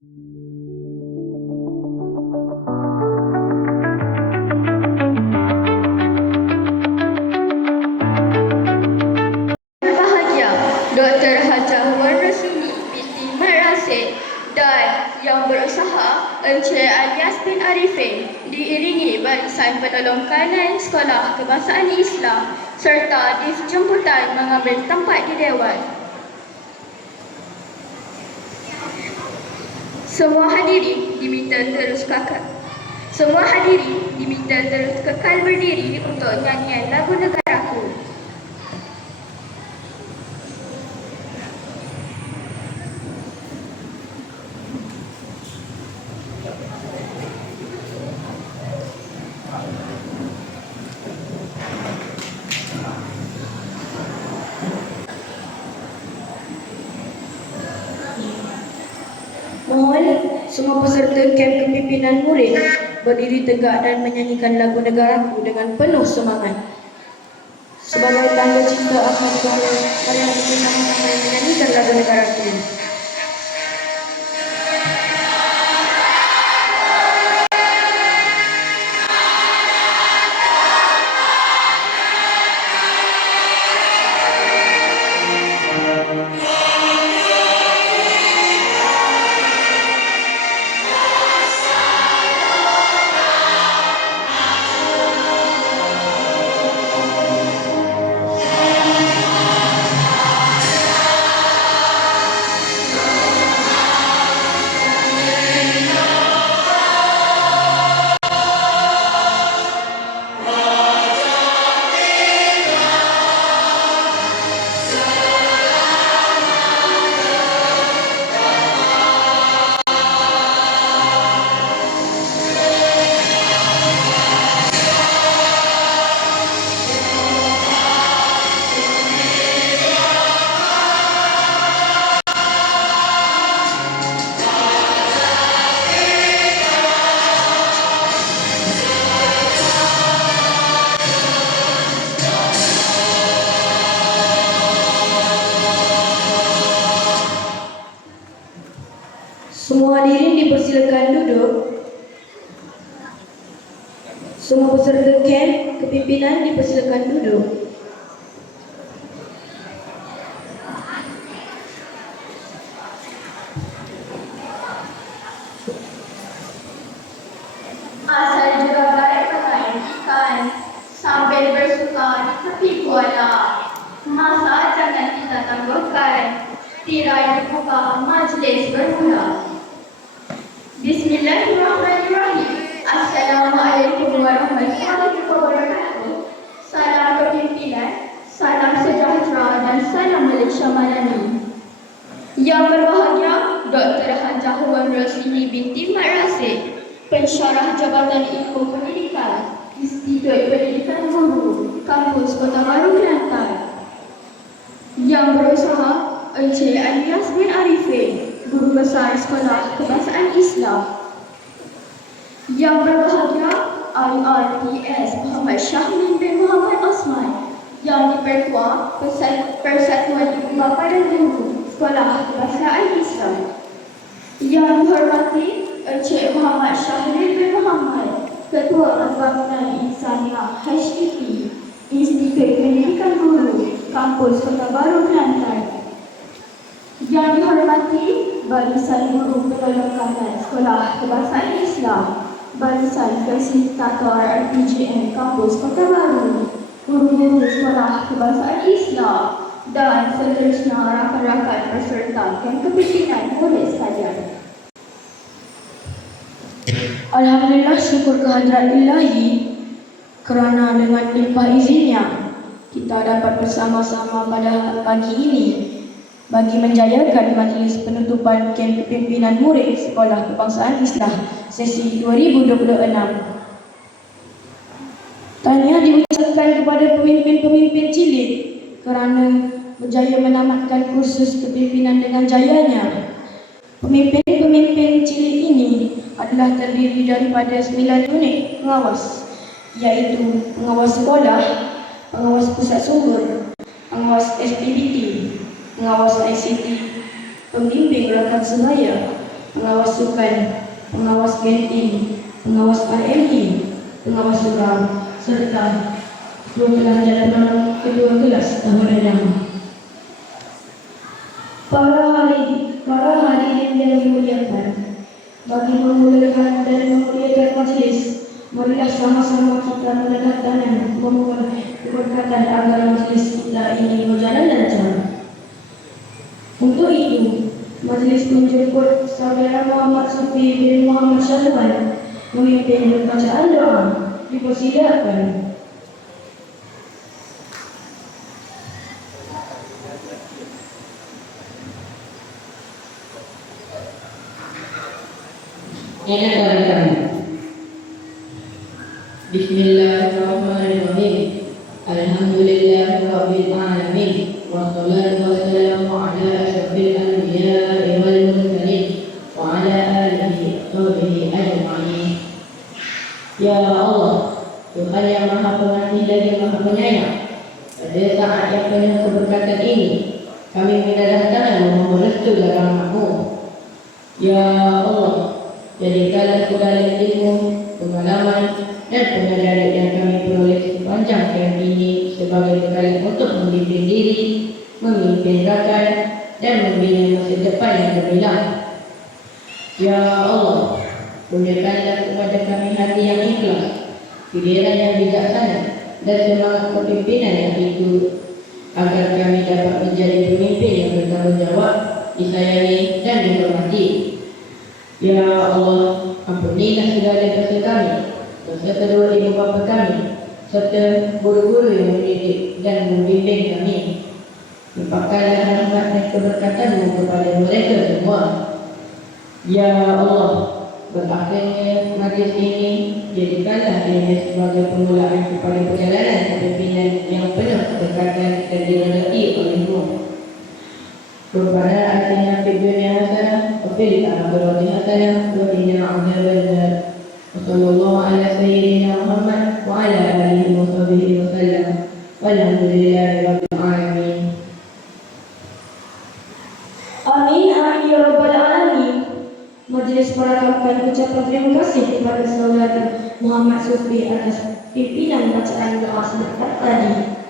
Berbahagia Dr. Hajah Wan Rasini binti Mat Rasid dan yang berusaha Encik Alias bin Arifin diiringi barisan penolong kanan Sekolah Kebangsaan Islam serta dijemputan mengambil tempat di Dewan. Semua hadirin diminta terus kekal berdiri untuk nyanyian lagu negaraku. Mohon semua peserta kem kepimpinan murid berdiri tegak dan menyanyikan lagu negaraku dengan penuh semangat. Sebagai tanda cinta akan negara, mari kita sama-sama menyanyikan lagu negaraku. Semua hadirin dipersilakan duduk. Semua peserta kem kepimpinan dipersilakan duduk. Asal juga baik pakai ikan sambil bersuka di tepi kuala. Masa jangan kita tangguhkan, tirai dibuka majlis bermula. Bismillahirrahmanirrahim. Assalamualaikum warahmatullahi wabarakatuh. Salam kepimpinan, salam sejahtera dan salam Malaysia Madani. Yang berbahagia Dr. Hajah Wan Rasini binti Mat Rasid, Pensyarah Jabatan Ilmu Pendidikan, Institut Pendidikan Guru, Kampus Kota Baru Kelantan. Yang berusaha Encik Alias bin Arifin, Guru Besar Sekolah Kebangsaan Islam. Yang berbahagia IRTS Muhammad Syahmin bin Muhammad Osman, yang dipertua Persatuan Ibu Bapa dan Guru Sekolah Kebangsaan Islam. Yang dihormati Encik Muhammad Syahril bin Muhammad, Ketua Pembangunan Insaniah HEP, Institut Pendidikan Guru, Kampus Kota Baru Kelantan. Yang dihormati Barisan Guru Penolong Kanan Sekolah Kebangsaan Islam, Barisan Fasilitator RPJM Kampus Kota Baru, Guru-guru Sekolah Kebangsaan Islam dan seterusnya rakan-rakan peserta kem kepimpinan murid sekalian. Alhamdulillah, syukur kehadrat Ilahi kerana dengan limpah izinnya kita dapat bersama-sama pada pagi ini bagi menjayakan majlis penutupan kem kepimpinan murid Sekolah Kebangsaan Islam sesi 2026. Tahniah diucapkan kepada pemimpin-pemimpin cilik kerana berjaya menamatkan kursus kepimpinan dengan jayanya. Pemimpin-pemimpin cilik ini adalah terdiri daripada 9 unit pengawas, iaitu pengawas sekolah, pengawas pusat sumber, pengawas SPBT, pengawas ICT, pembimbing rakan sebaya, pengawas sukan, pengawas kantin, pengawas RME, pengawas surau, serta guru pelajaran menengah kedua kelas tahun 6. Para hadirin yang dimuliakan, bagi memulakan dan memuliakan majlis, marilah sama-sama kita melekat tangan memohon keberkatan agar majlis kita ini berjalan lancar. Untuk itu, majlis menjemput saudara Muhammad Sufi bin Muhammad Syahban memimpin bacaan doa. Dipersilakan. Bismillahirrahmanirrahim. Alhamdulillahirabbil alamin. Wassalatu wassalamu ala asyrafil anbiya'i wal mursalin wa ala alihi wa sahbihi ajma'in. Ya Allah, Tuhan yang Maha Pengasih lagi Maha Penyayang, pada saat yang penuh keberkatan ini, kami mendadah tangan memohon restu dan rahmat-Mu. Ya Allah, jadikanlah segala ilmu, pengalaman dan pengajaran yang kami peroleh sepanjang hayat ini sebagai bekal untuk memimpin diri, memimpin rakan dan membina masa depan yang gemilang. Ya Allah, kurniakanlah kepada kami hati yang ikhlas, fikiran yang bijaksana dan semangat kepimpinan yang itu, agar kami dapat menjadi pemimpin yang bertanggungjawab, disayangi dan dihormati. Ya Allah, ampunilah segala dosa kami, dosa kedua ibu bapa kami, serta guru-guru yang mendidik dan membimbing kami. Limpahkanlah rahmat dan keberkatan-Mu kepada mereka semua. Ya Allah, berakhirnya majlis ini, jadikanlah ia sebagai permulaan kepada perjalanan kepimpinan yang penuh keberkatan dan diridai oleh-Mu. Rabbana atina fid dunya hasanah wa fil akhirati hasanah wa qina adzabannar. Wassallallahu ala sayyidina Muhammad wa ala alihi wa sahbihi wa sallam. Walhamdulillahi rabbil alamin. Amin, amin ya rabbal alamin. Majlis merakamkan ucapan terima kasih kepada saudara Muhammad Sufi atas pimpinan bacaan doa sebentar tadi.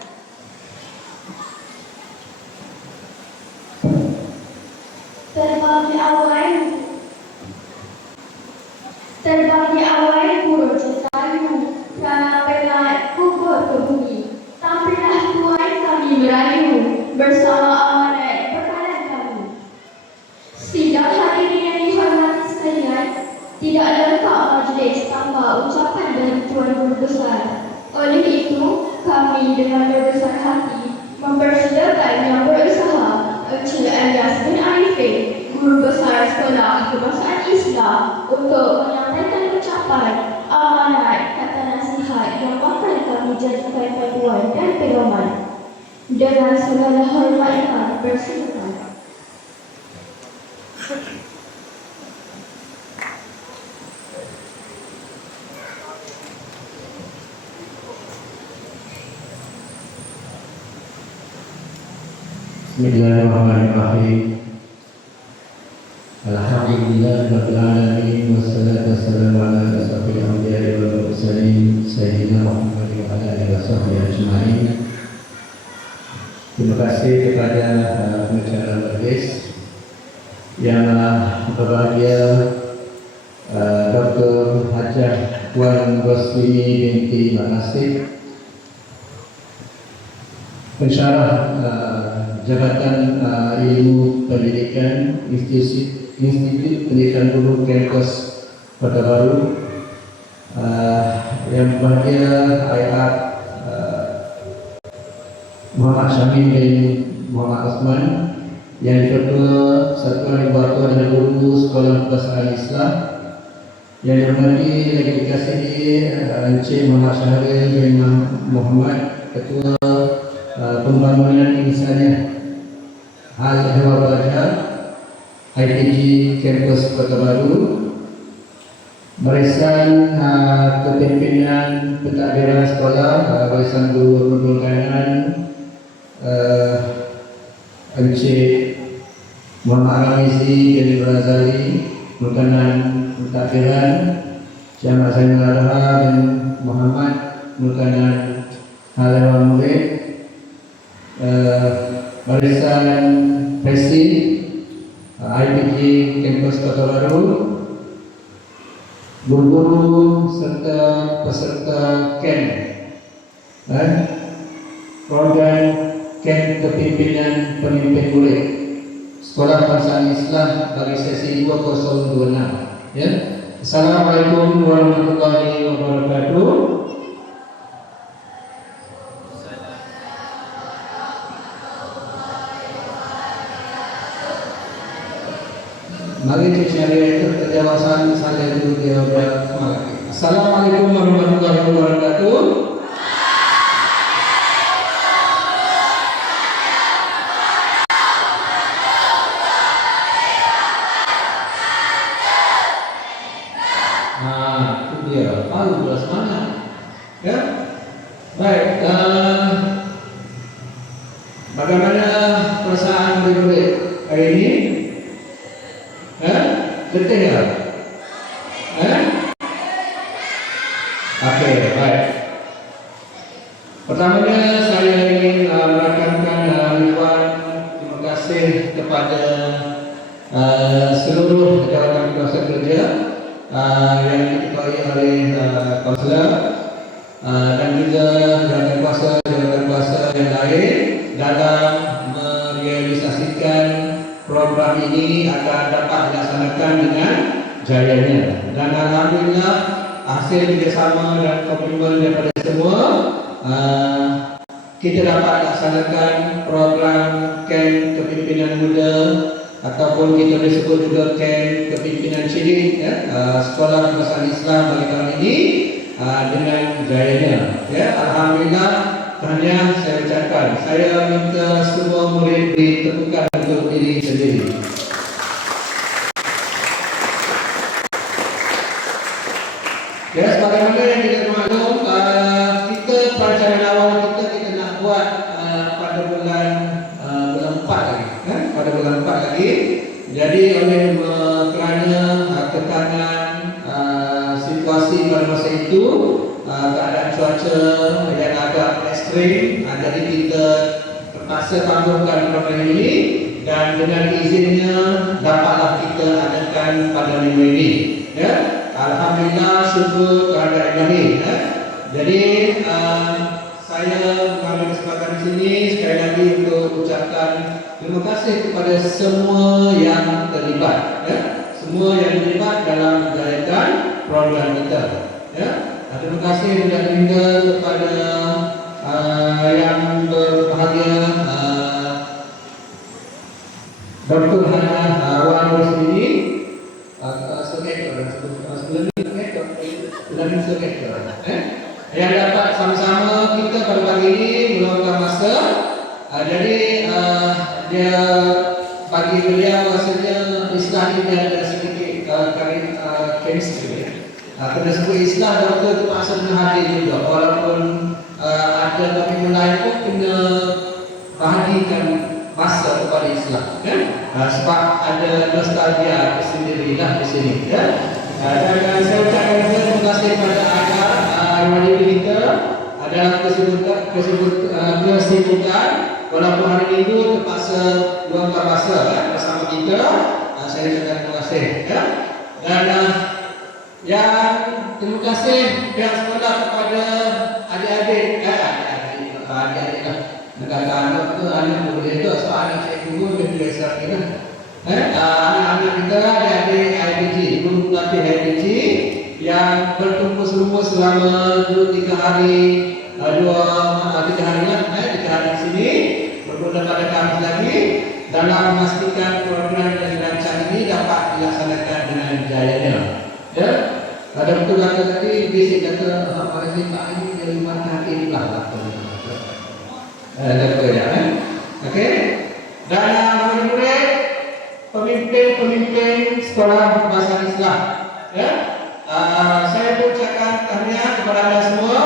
Terbang di awal burung cetayu, kerana bernaik kubur ke bumi. Tampillah Tuhan kami merayu, bersama amanat bekalan kami. Sidang hadirin yang dihormati sekalian, tidak lengkap majlis tanpa ucapan dari Tuan Guru Besar. Oleh itu, kami dengan berbesar hati mempersilakan yang berusaha Encik Alias bin Arifin, Guru Besar Sekolah Kebangsaan Islam, untuk menyampaikan ucapan, amanat, kata nasihat yang bakal kami jadikan panduan dan pedoman. Dengan segala hormat yang bersilakan. Bismillahirrahmanirrahim. Alhamdulillahirabbil alamin wassalatu wassalamu ala asyrafil anbiya'i wal mursalin sayyidina Muhammad wa ala alihi washabbihi ajma'in. Terima kasih kepada pengacara majlis yang berbahagia, Dr. Hajah Puan Rosli binti Manasib, pensyarah Jabatan Ilmu Pendidikan Institut Pendidikan Guru Kampus Kota Baru, yang berbahagia Ayat Muhammad Syamil bin Muhammad Osman, yang Ketua Satuan Ibu Bapa dan Guru Sekolah Kebangsaan Islam, yang dihormati lagi dikasih Encik Muhammad Syahril bin Muhammad, Ketua Pembangunan Insaniah Hal Ehwal Belajar ITG Kampus Kota Baru, Barisan Kepimpinan Pentadbiran Sekolah, Barisan Guru Pertukanan, Encik Muhammad Ramizi bin Razali, berkenan takbiran Syekh Hasan Al-Arha dan Muhammad berkenan halawan murid barisan Presi IPG Kampus Kota Baru, guru-guru serta peserta camp program camp kepimpinan pemimpin murid Sekolah Bahasa Islam bagi sesi 2026 ya. Assalamualaikum warahmatullahi wabarakatuh. Mari kita cari itu kejawasan saya dulu dia bersemangat. Assalamualaikum warahmatullahi wabarakatuh. Itu dia. Baru bersemangat. Ya. Baik. Bagaimana perasaan murid-murid hari ini? Betul ya? Okey, baik. Pertamanya saya ingin merakamkan ribuan terima kasih kepada seluruh jawatan kuasa kerja yang diketuai oleh kaunselor dan juga jawatan kuasa yang lain dalam merealisasikan program ini akan dapat dilaksanakan dengan jayanya. Dan alhamdulillah hasil kerjasama dan komitmen daripada semua kita dapat laksanakan program camp kepimpinan muda ataupun kita boleh sebut juga camp kepimpinan cilik Sekolah Bahasa Islam bagi tahun ini dengan jayanya. Ya, alhamdulillah. Tahniah saya ucapkan. Saya minta semua murid ditepukan untuk diri sendiri. Ya, sebagaimana yang kita maklum, kita perancangan awal kita nak buat pada bulan 4 lagi, pada bulan 4 lagi. Jadi oleh kerana tekanan situasi pada masa itu, keadaan cuaca yang agak ekstrim, jadi kita terpaksa tangguhkan program ini dan dengan izinnya dapatlah kita adakan pada minggu ini. Ya, alhamdulillah, syukur kepada Ilahi. Jadi saya mengambil kesempatan di sini sekali lagi untuk ucapkan terima kasih kepada semua yang terlibat, semua yang terlibat dalam menjalankan program kita. Ya. Terima kasih juga kepada yang berbahagia Dr. Hana Wan Rosmini yang dapat sama-sama kita pada pagi ini meluangkan masa. Jadi dia bagi beliau rasanya Islam ini ada sedikit chemistry. Kena sebut Islam doktor terpaksa kena hadir juga, walaupun ada kami lain pun kena bahagikan masa kepada Islam, sebab ada nostalgia tersendirilah di sini. Dan saya ucapkan juga terima kasih kepada Agar wali kita adalah kesibukan walaupun hari Minggu terpaksa luangkan masa bersama kita. Saya ucapkan terima kasih. Dan yang terima kasih pihak sekolah kepada adik-adik negara anak tu, anak boleh tu, so anak saya guru dan biasa kita. Anak-anak kita adik-adik IPG, guru pelatih IPG yang berkumpul semua selama 2-3 hari, 3 hari lah, 3 hari di sini berguna pada kami lagi dalam memastikan program yang dirancang ini dapat dilaksanakan dengan jayanya. Ya, ada betul kata tadi, basic kata apa sih Pak ini dari mana hati lah. Betul ya, okey. Dan murid-murid, pemimpin sekolah bahasa Islam, ya. Saya ucapkan tahniah kepada anda semua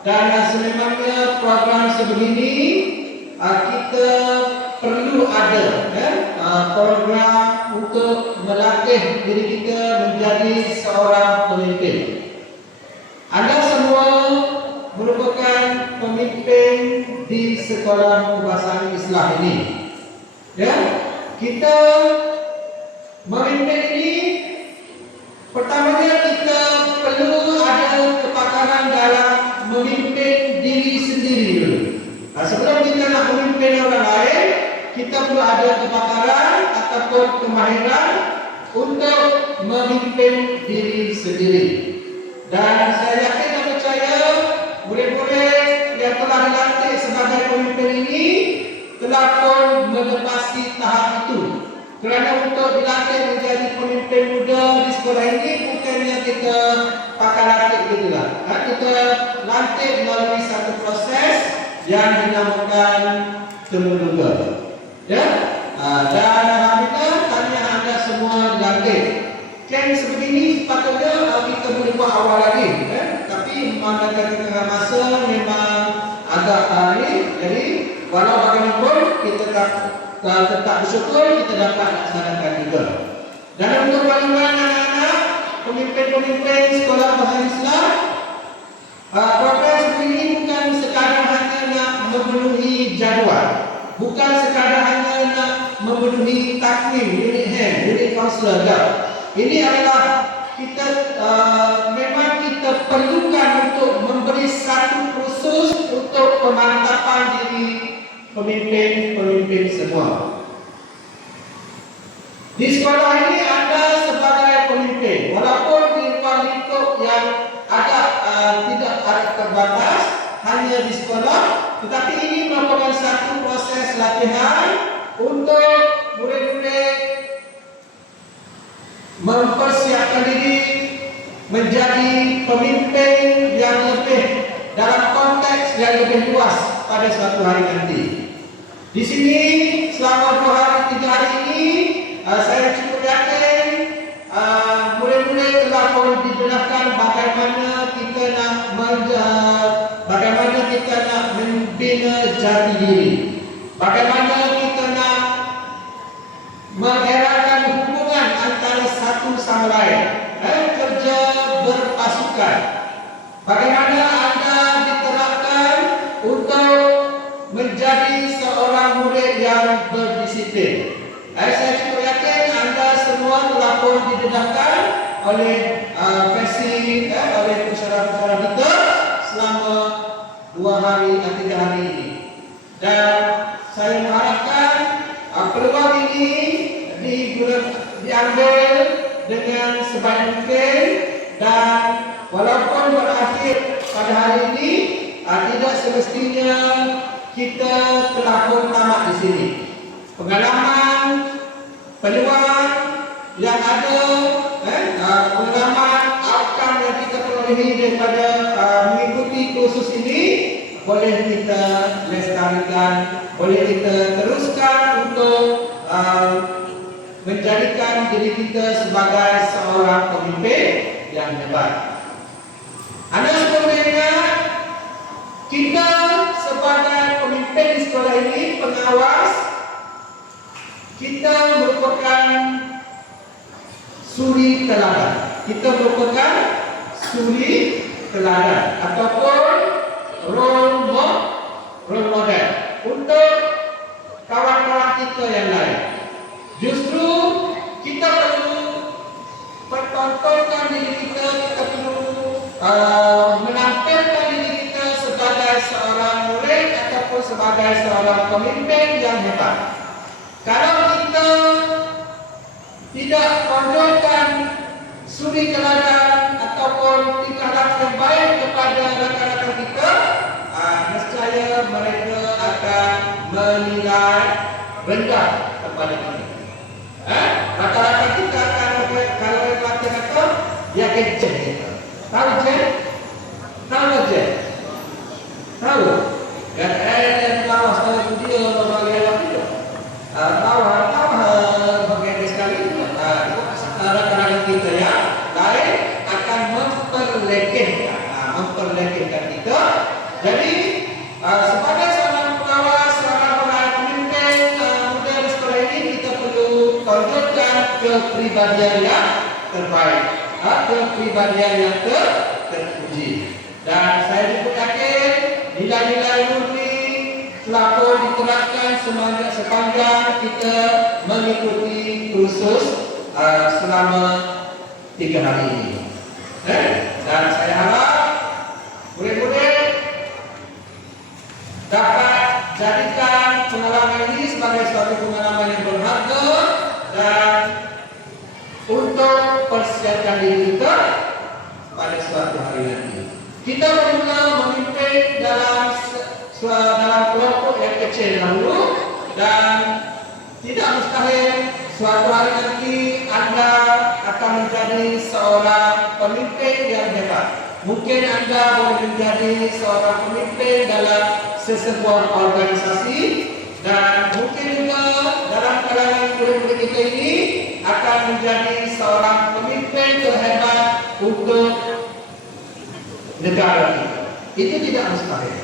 dan sememangnya program sebegini kita perlu ada program untuk melatih diri kita menjadi seorang pemimpin. Anda semua merupakan pemimpin di sekolah kebahasaan Islam ini. Ya, kita memimpin ini pertamanya kita perlu ada kepakaran dalam memimpin diri sendiri dulu. Sebelum kita nak memimpin orang lain, kita perlu ada kepakaran ataupun kemahiran untuk memimpin diri sendiri. Dan saya yakin dan percaya murid-murid yang telah dilantik sebagai pemimpin ini telah pun menepasi tahap itu. Kerana untuk dilantik menjadi pemimpin muda di sekolah ini bukannya kita pakai lantik gitulah. Kita lantik melalui satu proses yang dinamakan temuduga. Ya? Dan alhamdulillah tahniah anda semua dilantik. Camp sebegini sepatutnya kita boleh buat awal lagi, tapi memandangkan di tengah masa memang agak hari. Jadi walau bagaimanapun kita tetap bersyukur kita dapat laksanakan juga. Dan untuk makluman anak-anak pemimpin-pemimpin sekolah bahasa Islam, program seperti ini bukan sekadar hanya nak memenuhi jadual, bukan sekadar hanya nak memenuhi takvim, unit hand, unit kaunselor. Ini adalah kita memang kita perlukan untuk memberi satu kursus untuk pemantapan diri pemimpin-pemimpin semua. Di sekolah ini anda sebagai pemimpin, walaupun di ruang lingkup yang agak tidak ada terbatas hanya di sekolah, tetapi ini merupakan satu proses latihan untuk murid-murid mempersiapkan diri menjadi pemimpin yang lebih dalam konteks yang lebih luas pada suatu hari nanti. Di sini selama 2 hari 3 hari ini saya cukup yakin murid-murid telah pun dibenarkan bagaimana kita nak membina jati diri, bagaimana kita nak mengeratkan hubungan antara satu sama lain, kerja berpasukan. Bagaimana anda diterapkan untuk menjadi seorang murid yang berdisiplin. Saya cukup yakin anda semua telah pun didedahkan oleh oleh pensyarah-pensyarah kita selama 2 hari dan 3 hari ini. Dan saya mengharapkan peluang ini diambil dengan sebaik mungkin, dan walaupun berakhir pada hari ini, tidak semestinya kita telah pun tamat di sini. Pengalaman, peluang yang ada, pengalaman, outcome yang kita perolehi daripada mengikuti kursus ini boleh kita lestarikan, boleh kita teruskan untuk menjadikan diri kita sebagai seorang pemimpin yang hebat. Anda semua ingat, kita sebagai pemimpin di sekolah ini, pengawas, kita merupakan suri teladan. Kita merupakan suri teladan ataupun role model untuk kawan-kawan kita yang lain. Justru kita perlu pertontonkan diri kita, kita perlu menampilkan diri kita sebagai seorang murid ataupun sebagai seorang pemimpin yang hebat. Kalau kita tidak tonjolkan suri teladan ataupun tingkah laku yang baik kepada rakan-rakan kita, nescaya mereka akan menilai rendah kepada kita. Rata-rata kita akan, kalau kata dia kecil kita. Tahu je? Tahu je? Tahu? Dan tahu sekali dia bagi apa itu? Tahu bagi sekali itu. Rakan-rakan kita yang lain akan memperlekehkan kita. Jadi sebagai seorang pengawas, seorang pemimpin muda di kepribadian yang terbaik, kepribadian yang terpuji. Dan saya juga yakin nilai-nilai murni pelakon diterapkan sepanjang kita mengikuti kursus selama 3 hari ini. Dan saya harap murid-murid dapat jadikan pengalaman ini sebagai suatu pengalaman yang berharga dan untuk persiapkan diri kita pada suatu hari nanti. Kita mula memimpin dalam kelompok yang kecil dahulu dan tidak mustahil suatu hari nanti anda akan menjadi seorang pemimpin yang hebat. Mungkin anda boleh menjadi seorang pemimpin dalam sesebuah organisasi dan mungkin juga dalam kalangan murid-murid kita ini akan menjadi seorang pemimpin terhebat untuk negara kita. Itu tidak mustahil.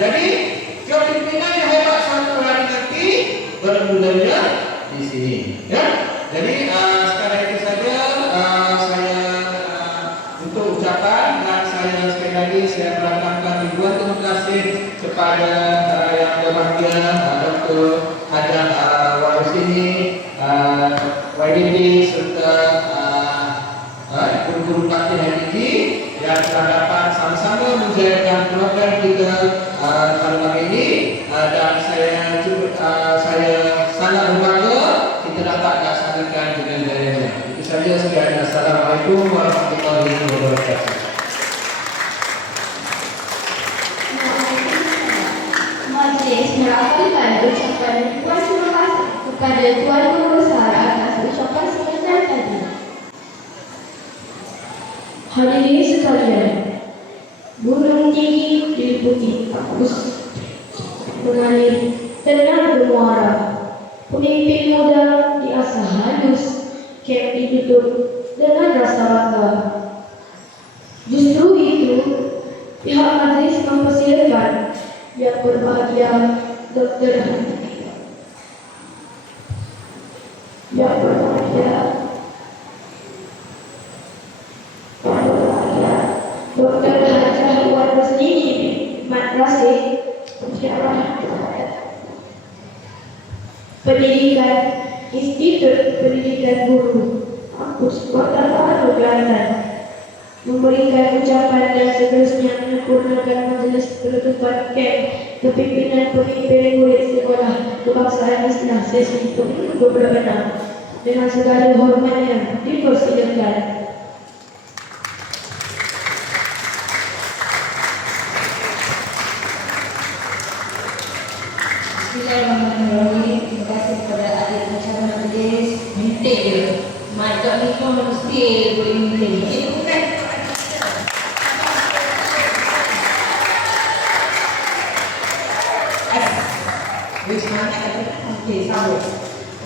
Jadi kepimpinan yang hebat suatu hari nanti bermulanya di sini. Jadi sekarang itu saja saya untuk ucapan dan saya sekali lagi saya berangkatkan ribuan terima kasih kepada yang berbahagia Dr. Hajar Warusini, YDD serta guru-guru bakti HDG yang telah dapat sama-sama menjayakan program kita malam ini dan saya sangat berbangga kita dapat laksanakan dengan jaya. Itu saja sekalian. Assalamualaikum warahmatullahi wabarakatuh. Majlis merakamkan ucapan ribuan terima kasih kepada Tuan Guru Besar atas ucapan sebentar tadi. Hadirin sekalian, gunung tinggi diliputi hapus mengalir tenang bermuara. Pemimpin muda diasah halus, kek ditutup dengan rasa bangga. Justru itu, pihak majlis mempersilakan yang berbahagia Dr. Dr. Hajar Warusini Madrasah Pendidikan Institut Pendidikan Guru Kampus Kota Baru Kelantan memberikan ucapan dan seterusnya menyempurnakan majlis penutupan camp kepimpinan pemimpin murid sekolah kebangsaan Islam sesi ke-26 dengan segala hormatnya dipersilakan. Bismillahirrahmanirrahim. Terima kasih kepada adik acara majlis. Minta je. Macam ni pun mesti boleh minta. Itu bukan. Okey, sambut.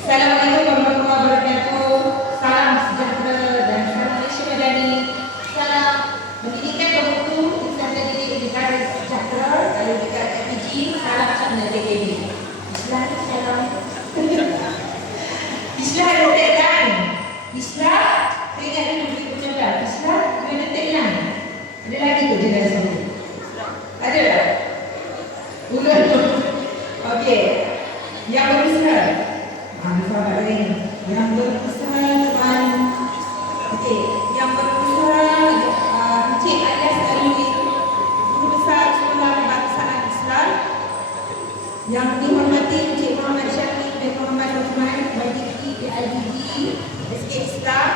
Assalamualaikum warahmatullahi wabarakatuh. Salam sejahtera dan salam Malaysia Madani. Salam pendidikan bermutu, insan terdidik negara sejahtera. Kalau dekat FPG, salam Cina TKB. Islam, salam. Islam ada tagline. Islam, saya ingat dulu kita bercakap. Islam, ada tagline. Ada lagi tu dia dah sebut. Ada tak? Ulang tu. Okey. Yang berbesar. Sahabat lain. Yang berbesar tuan. Okey. Yang berbesar Encik Alias Alwi, Guru Besar Sekolah Kebangsaan Islam. Yang dihormati Encik Muhammad Syafiq bin Muhammad Rahman, YDG DIDG SK Islam.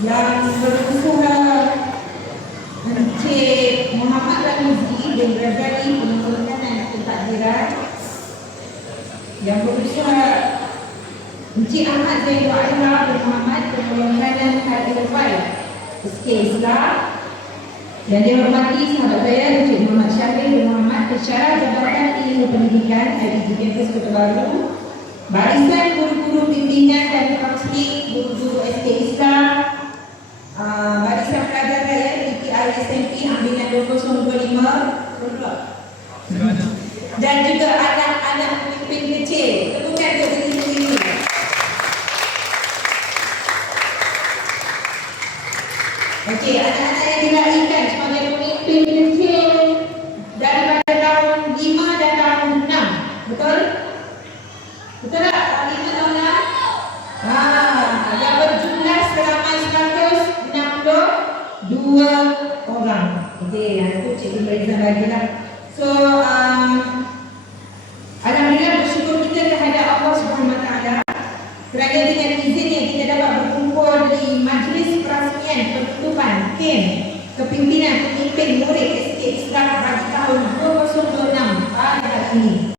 Yang berbesar Encik Muhammad Ramizi bin Razali, Pengurusan dan Pentakdiran. Yang berusaha Encik Ahmad Zaidul Aizhar bin Muhammad, Pengurusan Kadirwai SK Islam. Yang dihormati sahabat saya Encik Muhammad Syahrir bin Muhammad, Pensyarah Jabatan Ilmu Pendidikan IDG Kampus Kota Baru. Barisan guru-guru bimbingan dan kaunseling guru-guru SK Islam. Barisan pelajar saya PPI SMP Ambilan 2025 dan juga anak-anak pemimpin kecil. Tepukan untuk diri sendiri. Okey, anak-anak yang dilahirkan sebagai pemimpin kecil daripada tahun 5 dan tahun 6. Betul? Betul tak? Tahun 5 tahun 6? Yang berjumlah seramai 162 orang. Okey, itu Cikgu Marizah bagilah. So, alhamdulillah bersyukur kita terhadap Allah Subhanahu Wa Taala kerana dengan izinnya kita dapat berkumpul di majlis perasmian penutupan KEM Kepimpinan Pemimpin Murid SK Islam bagi tahun 2026 pada hari ini.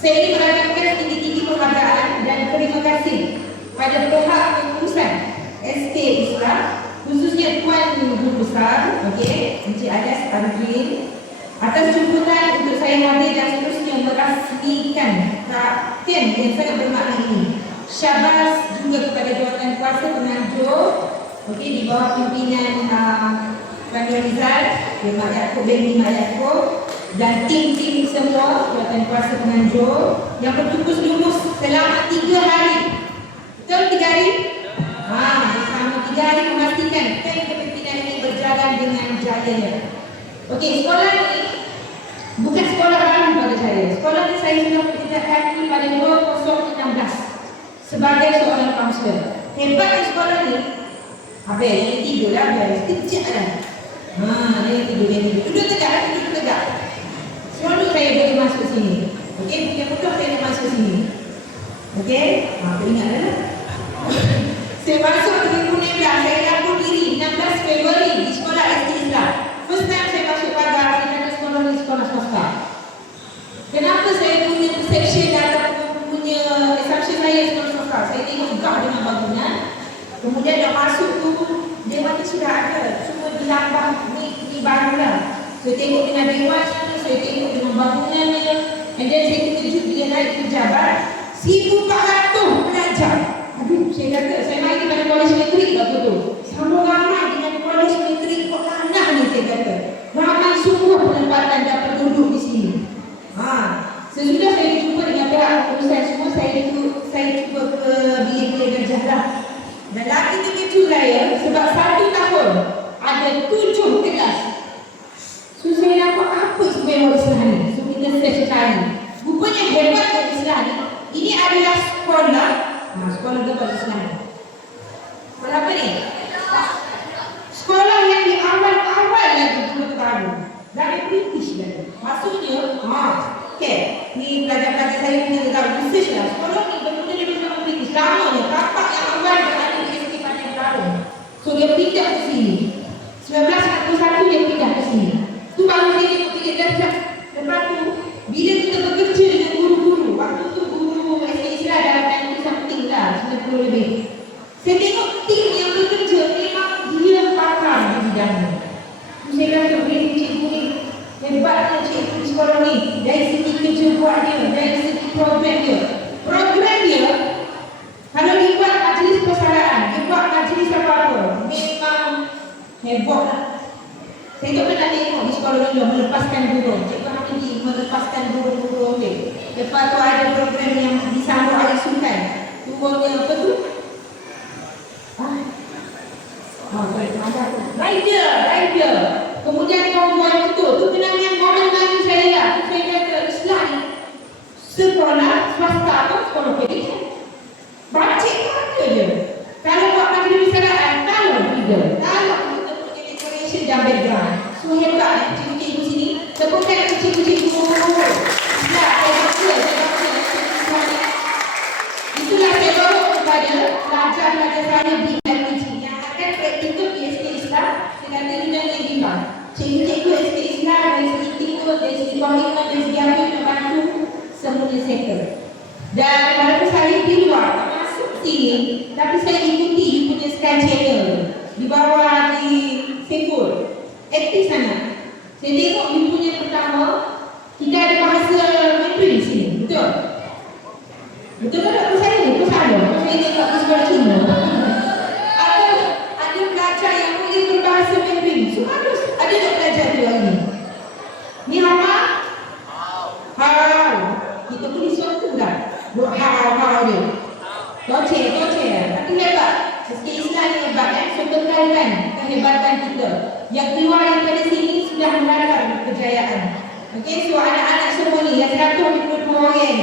Saya ingin mengaturkan tinggi-tinggi penghargaan dan terima kasih pada pihak pengurusan SK Islam, khususnya Tuan Guru Besar, Encik Adas Arifin, atas jemputan untuk saya hadir dan seterusnya merasmikan KEM yang sangat bermakna ini. Syabas juga kepada jawatan kuasa penganjur di bawah pimpinan Tuan Rizal, Mak Yaakob bin Mak Yaakob dan tim-tim semua jawatan kuasa penganjur yang bertukus-lumus selama 3 hari. Betul 3 hari? Selama 3 hari memastikan KEM kepimpinan ini berjalan dengan jaya. Okey, sekolah ini bukan sekolah baru pada saya. Sekolah ini saya sudah mendirikan pada 2016 sebagai seorang kaunselor. Hebatnya sekolah ni, habis yang tidur lah, habis kejap lah. Yang tidur. Duduk tegak. Selalu saya boleh masuk sini. Okey, yang betul saya nak masuk sini. Okey, aku ingat lah. Saya masuk 2016, saya laku diri 16 Februari di sekolah SD Islam. First time saya masuk pagar, saya kata sekolah ni sekolah swasta. Kenapa saya punya perception atau punya assumption saya sekolah swasta? Saya tengok gah dengan bangunan, kemudian dah masuk tu, dia macam sudah ada, cuma dilambang ni baru lah. Saya tengok dengan dewan sana, saya tengok dengan bangunannya, and then saya terkejut dia naik pejabat 1,400 pelajar. Aduh, saya kata, saya main pada kolej metrik waktu tu. Sama ramai dengan kolej metrik kok tanah ni, saya kata. Ramai sungguh penempatan dan penduduk di sini. Sesudah saya jumpa dengan pihak pengurusan semua, saya cuba ke bilik-bilik gajah lah. Dan lagi terkejut saya sebab 1 tahun ada 7 kelas. So saya nampak apa sebenarnya Islam ni. So kita search cari. Rupanya hebatnya Islam ni, ini adalah sekolah kepada Islam. Sekolah apa ni? Sekolah yang di awal-awal lagi dulu baru. Dari British lagi. Maksudnya, ni pelajar-pelajar saya punya tahu research lah. Sekolah ni betul-betul dia bersama British. Lamanya, tapak yang awal berada di SK Padang Baru. So dia pindah ke sini. 1991 dia pindah ke sini. Tu baru saya tengok 3 darjah. Lepas tu, bila kita bekerja dengan guru-guru, waktu tu guru SK Islam dalam 90 something lah, 90 lebih. Saya tengok tim yang bekerja memang dia pakar di bidangnya. Saya kata boleh cikgu ni hebatnya cikgu di sekolah ni, dari segi kerja buat dia, dari segi program dia. Program dia, kalau dia buat majlis persaraan, dia buat majlis apa-apa, memang hebat lah. Saya tak pernah tengok di sekolah ni melepaskan guru. Cikgu Hamidi melepaskan guru-guru dia. Lepas tu ada program yang disambut oleh Sultan. Turunnya apa tu? Rider. Kemudian konvoi betul. Tu kenangan momen lagi saya lah. Saya kata Islam ni sekolah swasta atau sekolah pendidikan. Bancik pun ada je. Kalau buat majlis persaraan, kalau kita punya decoration dan background. So hebat cikgu-cikgu sini. Sebutkan cikgu-cikgu Islam. Itulah saya bawa kepada pelajar-pelajar saya di LPG yang akan praktikal di SK Islam dengan dengan yang bimbang. Cikgu-cikgu SK Islam dari segi timur, dari segi komitmen, dari segi apa yang membantu semuanya settle. Dan walaupun saya di luar, tak masuk sini, tapi saya ikuti you punya Sky Channel di bawah di Facebook. Aktif sana. Saya tengok you punya pertama, kita ada bahasa Mandarin di sini, betul? Betul tak saya ni? Betul salah. Saya tengok di sekolah Cina. Ada pelajar yang boleh berbahasa Mandarin. So ada tak pelajar tu hari ni? Ni apa? How. Kita tulis suatu dah. Buat how dia. Toce. Tapi hebat. Meski Islam ni hebat kan? So bekalkan kehebatan kita. Yang keluar daripada sini sudah melanggar kejayaan. Okey, so anak-anak semua ni yang 122 orang ni,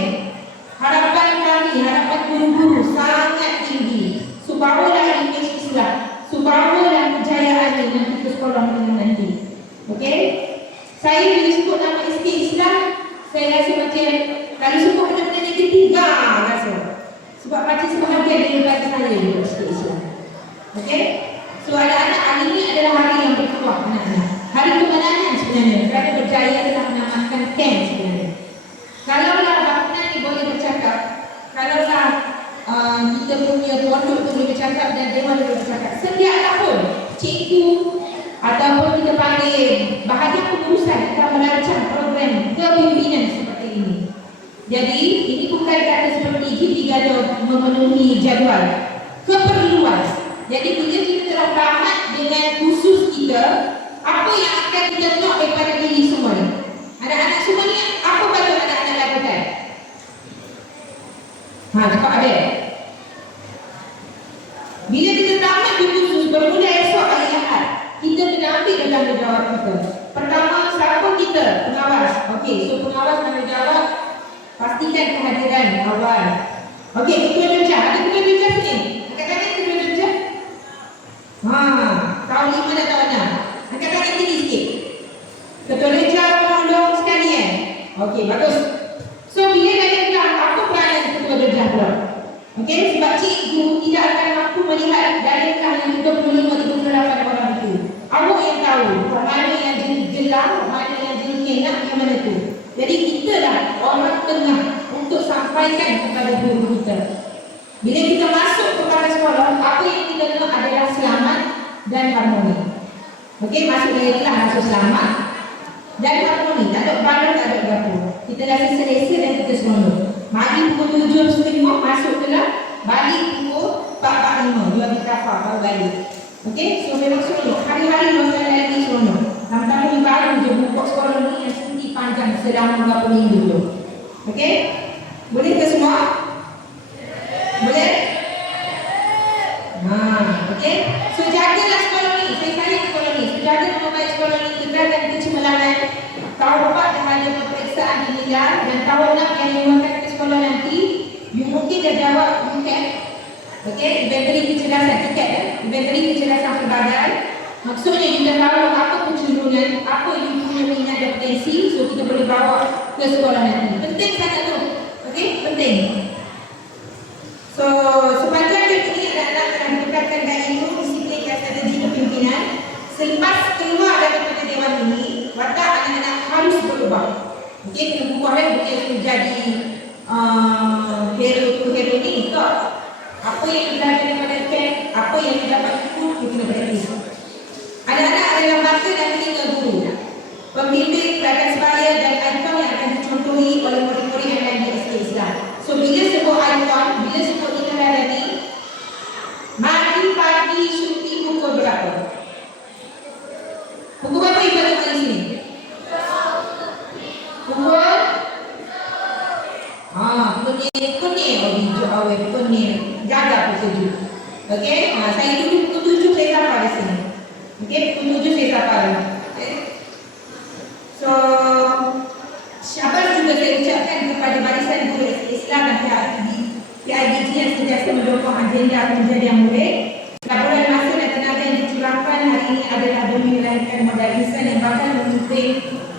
harapan kami, harapan guru-guru sangat tinggi. So bawalah imej Islam, so bawalah kejayaan ni nanti ke sekolah nanti. Okey, saya bila sebut nama SK Islam, saya rasa macam kalau sebut benda-benda negatif rasa. Sebab macam sebahagian daripada saya di SK Islam. Okey, so anak-anak hari ini adalah hari yang bertuah anak-anak. Hari kemenangan sebenarnya, kerana berjaya telah menamatkan camp sebenarnya. Kalaulah Bapak ni boleh bercakap, kalaulah kita punya pondok tu boleh bercakap dan dewan boleh bercakap, setiap tahun cikgu ataupun kita panggil bahagian pengurusan kita merancang program kepimpinan seperti ini. Jadi ini bukan kata seperti kita memenuhi jadual, keperluan. Jadi bila kita telah tamat dengan khusus kita, apa yang akan kita nak daripada diri semua ni? Anak-anak semua ni, apa patut anak-anak lakukan? Cepat Abel. Bila kita tamat di khusus, bermula esok hari Ahad, kita kena ambil dalam tanggungjawab kita. Pertama, siapa kita? Pengawas. Okey, so pengawas tanggungjawab, pastikan kehadiran awal. Okey, ketua darjah. Ada ketua darjah sini? Angkat tangan ketua darjah. Tahun 5 dan tahun 6. Angkat tangan tinggi sikit. Ketua darjah penolong sekalian. Okey, bagus. So, bila kalian bilang apa peranan ketua darjah pula? Okey, sebab cikgu tidak akan mampu melihat dari kelas yang 35-38 orang itu. Awak yang tahu mana yang jelas, mana yang jengking, yang mana tu. Jadi kita dah orang tengah untuk sampaikan kepada guru kita. Bila kita masuk kepada sekolah, apa yang kita nak adalah selamat dan harmoni. Okey, masuk dari kelas masuk selamat dan harmoni. Tak ada badan, tak ada dapur. Kita rasa selesa dan kita seronok. Mari pukul 7.30 masuk kelas, balik pukul 4.45. Dua kafar baru balik. Okey, so memang seronok. Hari-hari masa lagi seronok. Tambah ni baru je buka sekolah ni yang cuti panjang selama beberapa minggu tu. Okey? Boleh ke semua? Boleh? Okey. So jagalah sekolah ni. Saya sayang sekolah ni. So jaga nama baik sekolah ni. Tegakkan kecemerlangan. Tahun 4 dah ada peperiksaan dinilai. Dan tahun 6 yang diumumkan ke sekolah nanti, you mungkin dah jawab mungkin. Okey? Inventory kecerdasan tiket. Inventory kecerdasan pelbagai. Maksudnya kita tahu apa kecenderungan, apa yang punya minat dan potensi, so kita boleh bawa ke sekolah nanti. Penting sangat tu. Okey? Penting. So, sepanjang job ini anak-anak telah ditekatkan dan ilmu disiplin dan strategi kepimpinan. Selepas keluar daripada dewan ini, watak anak-anak harus berubah. Okey? Kena berubah bukan menjadi hero tu hero ni. Tak. Apa yang kita dapat daripada camp, apa yang kita dapat itu, kita kena praktis. Anak-anak adalah mata dan telinga guru, pembimbing, pelajar sebaya dan ikon yang akan dicontohi oleh murid-murid yang lain di SK Islam. So bila sebut ikon, bila sebut literary ni, mari pagi syuting pukul berapa? Pukul berapa ibu ada di sini? Pukul? Pukul ni, hijau awal, pukul ni, jaga pukul 7. Okey, saya duduk pukul 7 saya sampai di sini. Okey, pukul 7 saya sampai. Okay. So, syabas juga saya ucapkan kepada barisan guru Islam dan PIBG yang sentiasa mendukung agenda penjadian murid. Laporan masa dan tenaga yang dicurahkan hari ini adalah demi melahirkan modal insan yang bakal memimpin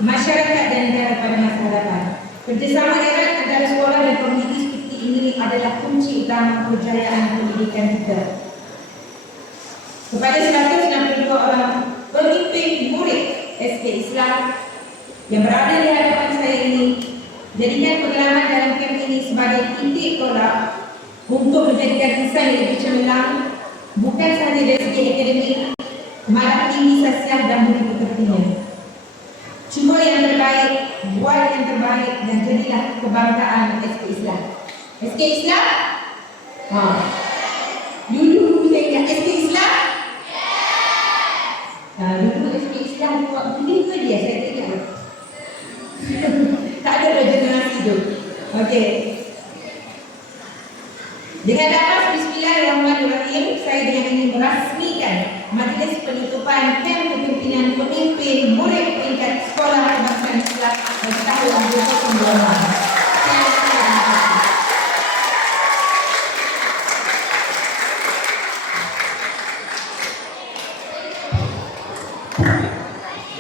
masyarakat dan negara pada masa hadapan. Kerjasama erat antara sekolah dan komuniti seperti ini adalah kunci utama kejayaan pendidikan kita. Kepada 162 orang pemimpin murid SK Islam yang berada di hadapan saya ini, jadikan pengalaman dalam camp ini sebagai titik tolak untuk menjadikan insan yang lebih cemerlang, bukan sahaja dari segi akademik, malah tinggi sasiah dan budi pekertinya. Cuba yang terbaik, buat yang terbaik dan jadilah kebanggaan SK Islam. SK Islam? Dulu saya ingat SK Islam? Dulu SK Islam buat begini ke dia? Saya tak ingat. Tak ada regenerasi tu. Okey. Dengan dapat Bismillahirrahmanirrahim, saya dengan ini merasmikan Majlis Penutupan Kem Kepimpinan Pemimpin Murid Peringkat Sekolah Kebangsaan Islam tahun 2019.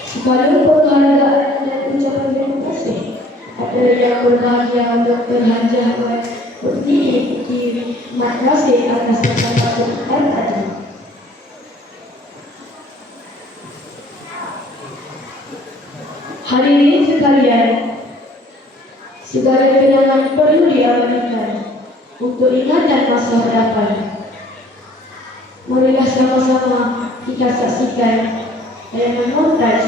Sebelum penghargaan dan ucapan terima kasih, ada yang berbahagia Dr. Haji Ahmad Bukti Madrasah atas kesempatan dan tadi. Hadirin sekalian, segala kenangan perlu diabadikan untuk ingatan masa hadapan. Marilah sama-sama kita saksikan tayangan montaj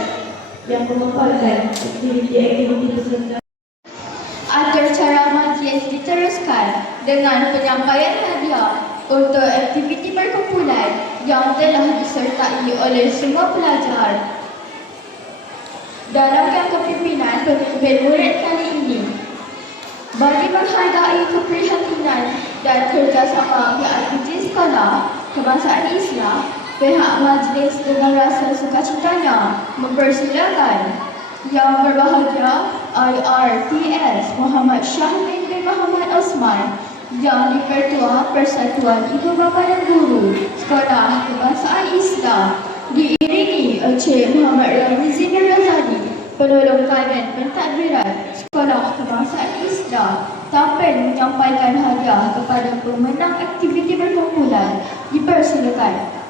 yang memaparkan aktiviti-aktiviti peserta. Acara majlis diteruskan dengan penyampaian hadiah untuk aktiviti perkumpulan yang telah disertai oleh semua pelajar. Dalam kepimpinan pemimpin murid kali ini, bagi menghargai keprihatinan dan kerjasama PIBG Sekolah Kebangsaan Islam, pihak majlis dengan rasa sukacitanya mempersilakan Yang Berbahagia IRTS Muhammad Syahmin bin Muhammad Osman, Yang di-Ketua Persatuan Ibu Bapa dan Guru Sekolah Kebangsaan Islam, diiringi Encik Muhammad Ramizi bin Razali, Penolong Kanan Pentadbiran Sekolah Kebangsaan Islam, tampil menyampaikan hadiah kepada pemenang aktiviti berkumpulan. Dipersilakan.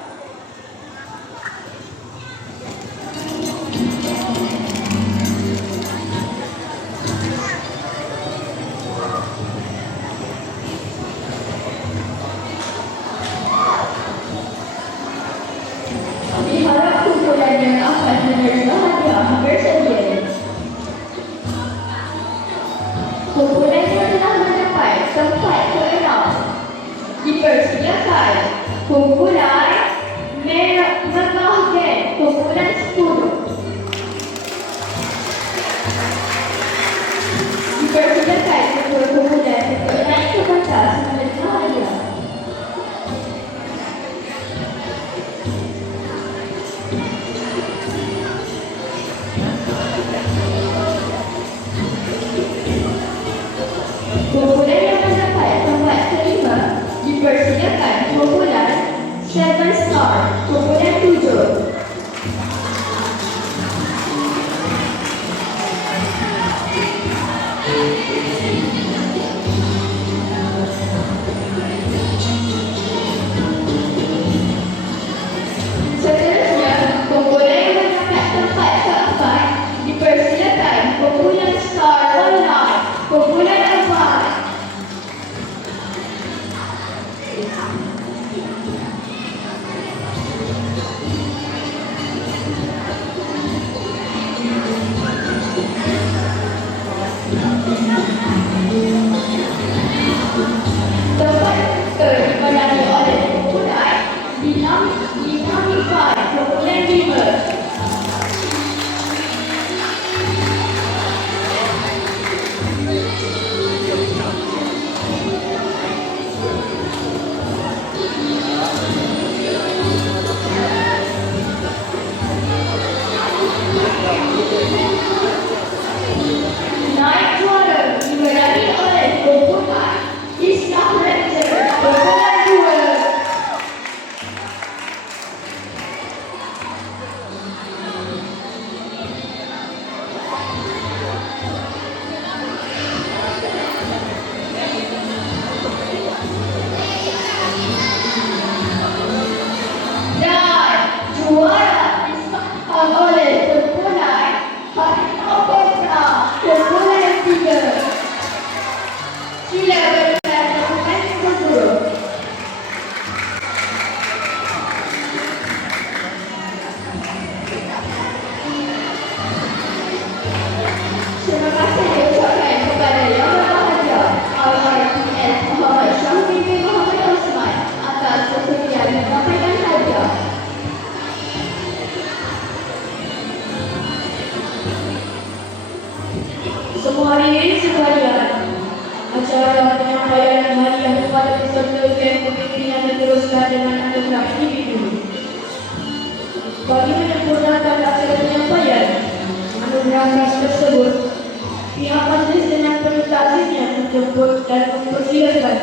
Diharap kumpulan yang akan menerima hadiah bersedia. Kumpulan yang telah mendapat tempat ke-6 dipersilakan. Kumpulan Megah Gen, kumpulan 10. Dipersilakan kumpulan untuk naik ke batas menerima hadiah. Kumpulan yang mendapat tempat ke-5 dipersilakan kumpulan 7 Star, kumpulan 7. Seterusnya, kumpulan yang mendapat tempat ke-4 dipersilakan kumpulan Star Online, kumpulan 4. Tempat diperangi oleh kumpulan Dinamika, kumpulan 5. Naik juara diperangi oleh kumpulan Islam Ranger, kumpulan 2. Bagi menyempurnakan acara penyampaian anugerah khas tersebut, pihak majlis dengan penuh takzimnya menjemput dan mempersilakan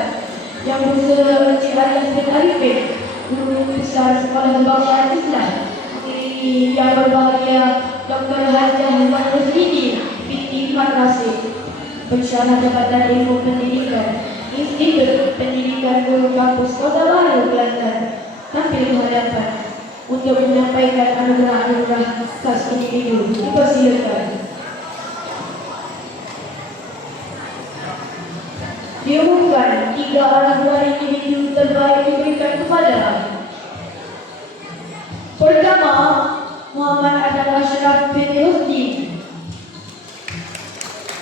Yang Bersama Encik Alias bin Arifin, Guru Besar Sekolah Kebangsaan Islam, Yang Berbahagia Dr. Hajah Wan Rosidi binti Mat Rasif, Pensyarah Jabatan Ilmu Pendidikan Institut Pendidikan Guru Kampus Kota Baru, Kelantan, tampil ke hadapan untuk menyampaikan anugerah-anugerah khas individu. Dipersilakan. Diumumkan 3 anugerah individu terbaik diberikan kepada pertama, Muhammad Adnan Ashraf bin Husni.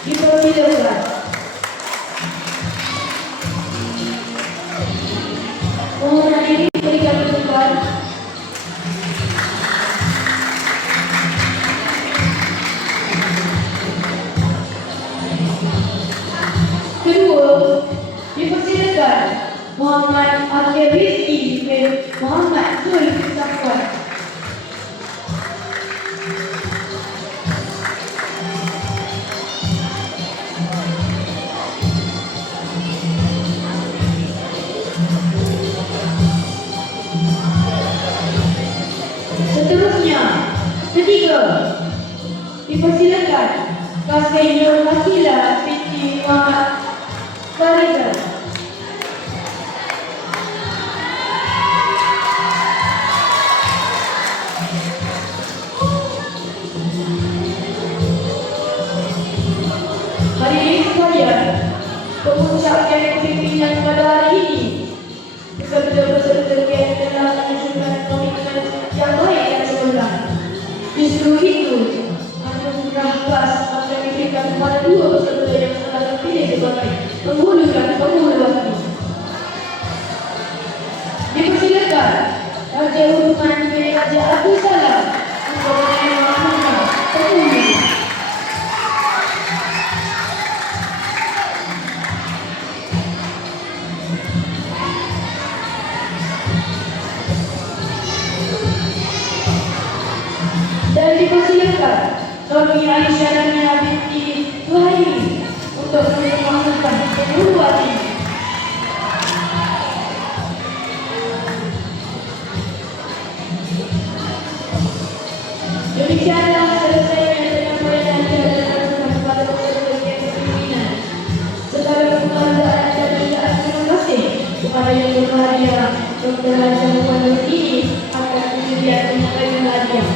Dipersilakan. Mohon hadirin berikan dukungan. Kedua, dipersilakan Muhammad Akhir Rizki bin Muhammad Zul Safwan. Seterusnya, ketiga, dipersilakan Kasih Nur Hasila binti Muhammad Faridah. Hadirin sekalian, pengucapan kepimpinan pada hari ini peserta-peserta yang telah menunjukkan komitmen yang baik dan cemerlang. Justru itu, anugerah khas akan diberikan kepada 2 peserta yang telah terpilih sebagai penghulu dan penghulu waktu. Dipersilakan Raja Urutan bin Raja Abdul Salam untuk menerima anugerah penghulu. Dan dipersilakan Normi Aisyah Ramia binti Tuhairi untuk menerima anugerah penghulu waktu. Demikianlah selesainya penyampaian dan kepada peserta kepimpinan. Segala penghargaan dan terima kasih kepada Yang Berbahagia Dr. Hajah Wan Rosidi atas penyediaan penyampaian hadiah.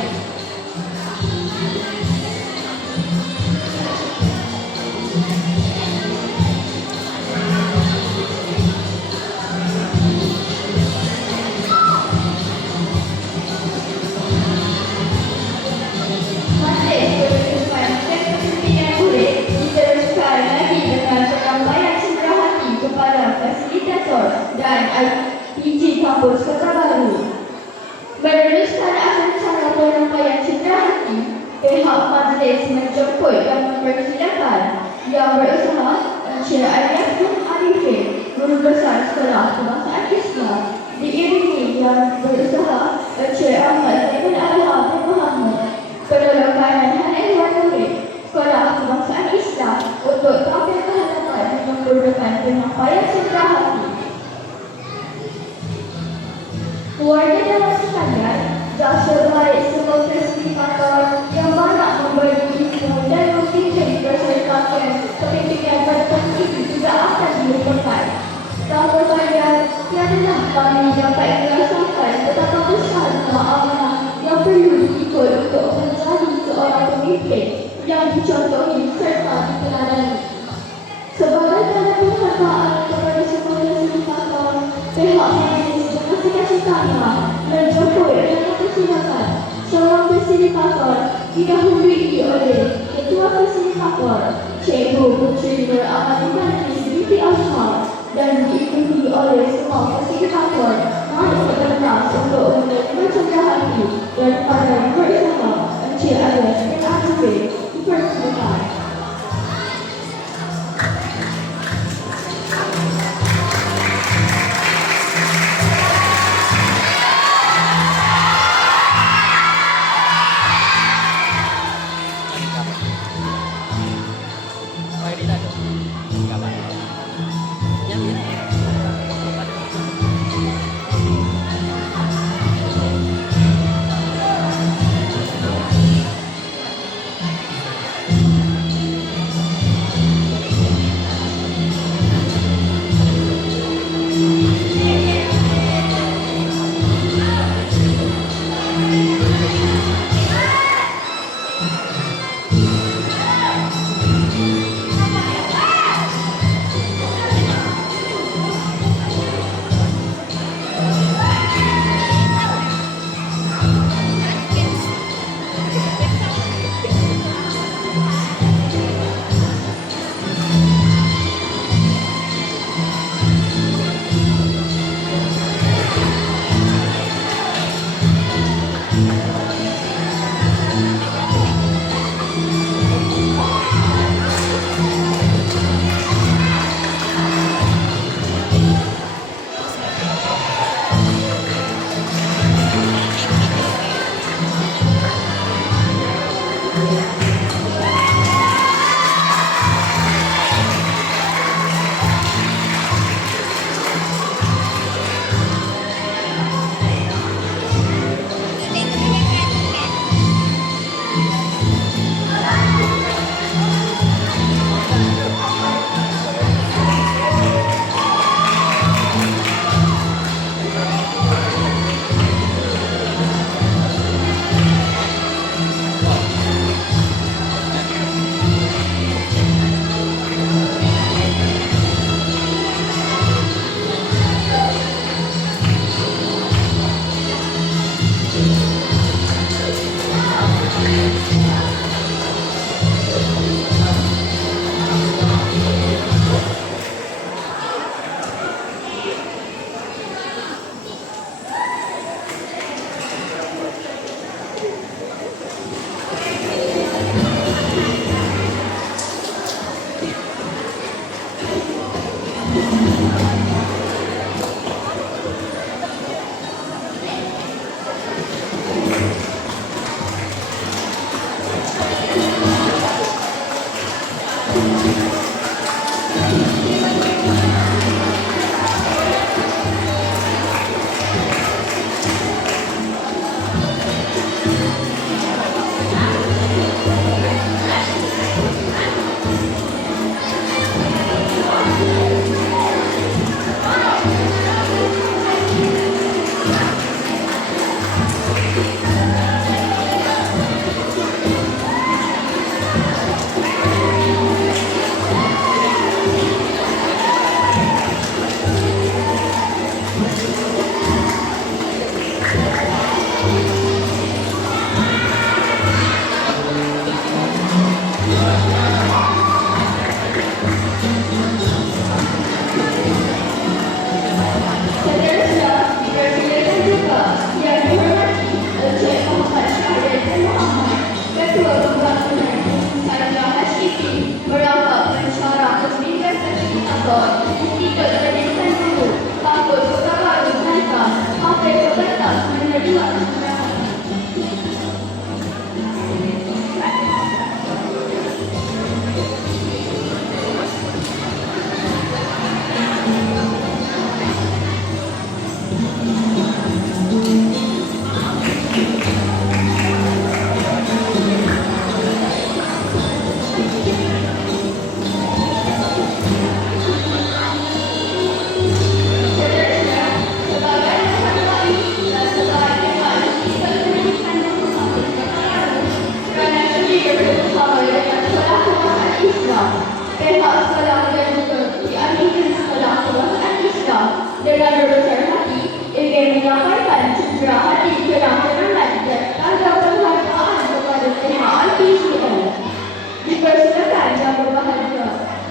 Dan IPG Kampus Kota Baru. Meneruskan acara penyampaian cenderamata, pihak majlis menjemput dan mempersilakan Yang Berusaha Encik Alias bin Arifin, Guru Besar Sekolah Kebangsaan Islam, diiringi Yang Berusaha Encik Ahmad bin Alha bin Muhammad, Penolong Kanan Hanif Wan Nurin, Sekolah Kebangsaan Islam, untuk tampil ke hadapan dan mempersilakan penyampaian cenderamata. Keluarga dalam sekalian, jasa baik semua fasilitator yang banyak memberi ilmu dan membimbing perserikatan kepimpinan pada tahun ini juga akan dilupakan. Tanpa kalian, tiadalah kami dapat merasakan betapa besar amanah yang perlu diikut untuk menjadi seorang pemimpin yang dicontohi serta diteladani. Sebagai tanda penghargaan kepada semua fasilitator, pihak majlis kasih-kasih menjemput dan mempersilakan seorang fasilitator didahului oleh Ketua Fasilitator Cikgu Puteri Nur Amanah binti Azhar dan diikuti oleh semua fasilitator naik ke pentas untuk menerima cenderamata daripada Yang Berusaha Encik Alias bin Arifin. Dipersilakan.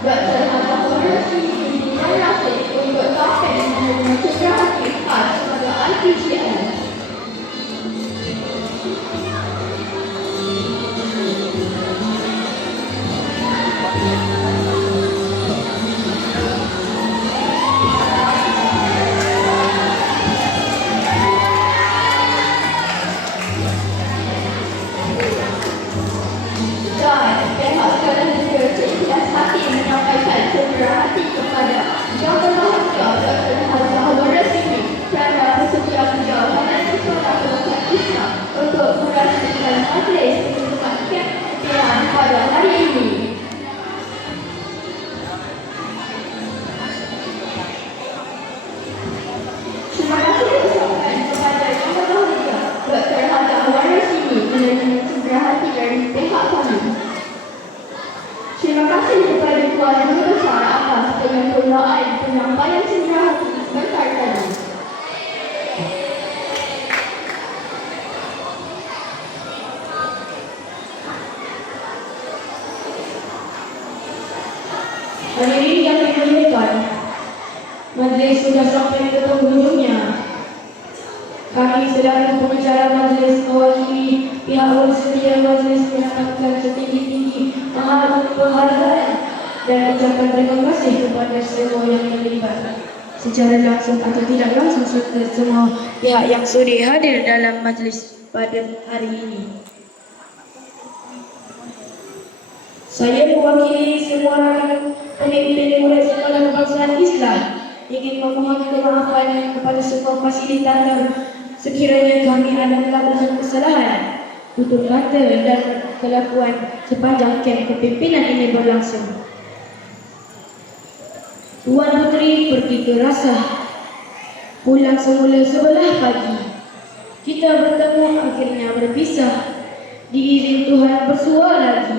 Dr. Hatta Warrasini binti Marase untuk tampil menerima cedera hati khas kepada RPCL. Dan pihak sekolah negeri seikhlas hati menyampaikan cedera hati kepada Yang Berbahagia Dr. Hatta Warrasini kerana bersedia berjalanan ke sekolah kebangsaan Islam untuk merasmikan majlis pembentukan kem pimpinan pada hari ini. Terima kasih diucapkan kepada Yang Berbahagia Dr. Hatta Warrasini menerima cedera hati dari pihak kami. Terima kasih kepada Tuan Guru Besar atas penyempurnaan penyampaian cedera hati sebentar tadi. Hadirin yang dimuliakan, majlis sudah sampai ke penghujungnya. Kami selaku pengacara majlis mewakili pihak bersedia majlis menyampaikan setinggi-tinggi penghargaan dan ucapan terima kasih kepada semua yang terlibat secara langsung atau tidak langsung serta semua pihak yang sudi hadir dalam majlis pada hari ini. Saya mewakili semua rakan pemimpin murid sekolah kebangsaan Islam ingin memohon kemaafan kepada semua fasilitator sekiranya kami ada melakukan kesalahan, tutur kata dan kelakuan sepanjang kem kepimpinan ini berlangsung. Tuan Puteri pergi ke Rasah, pulang semula 11 pagi. Kita bertemu akhirnya berpisah, diiring Tuhan bersua lagi.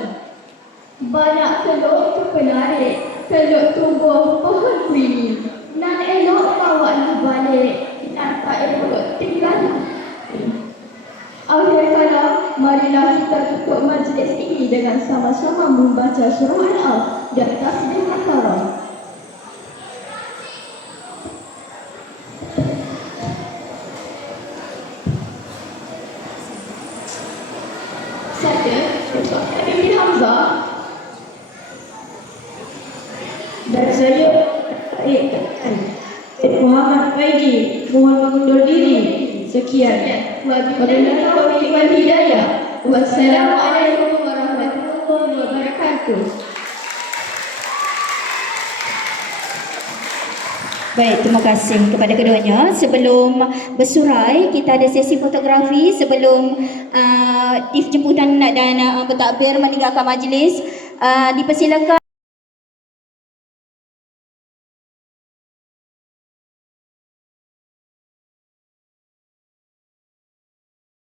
Banyak telur terpenarik, telur tumbuh pohon kuini. Nan elok bawa balik, nan tak elok tinggal. Akhir kala, marilah kita tutup majlis ini dengan sama-sama membaca surah Al-Alaq dan tasbih Al-Fatihah. Saya, Dr. Ibn Hamzah, Dan saya Muhammad Faidi mohon mengundur diri. Sekian. Wabillahi taufiq wal hidayah. Wassalamualaikum warahmatullahi wabarakatuh. Baik, terima kasih kepada keduanya. Sebelum bersurai, kita ada sesi fotografi sebelum jemputan dan bertakbir meninggalkan majlis. Dipersilakan